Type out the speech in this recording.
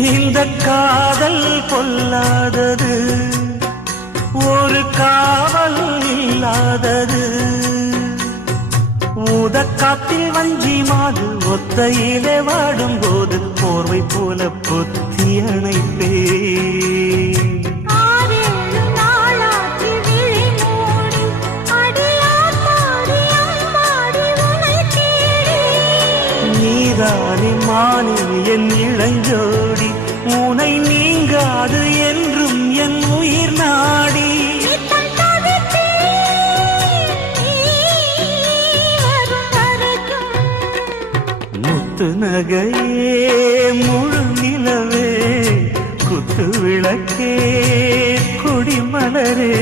இந்த காதல் பொல்லாதது, ஒரு காவல் இல்லாதது. ஊதக்காத்தில் வஞ்சி மாது ஒத்தையிலே வாடும்போது போர்வை போல பொத்தி அணைப்பே. நீதானே மானே என் இளஞ்சோடி, உனை நீங்காது என்றும் என் உயிர் நாடி. முத்து நகையே முழு நிலவே, குத்து விளக்கே கொடிமலரே.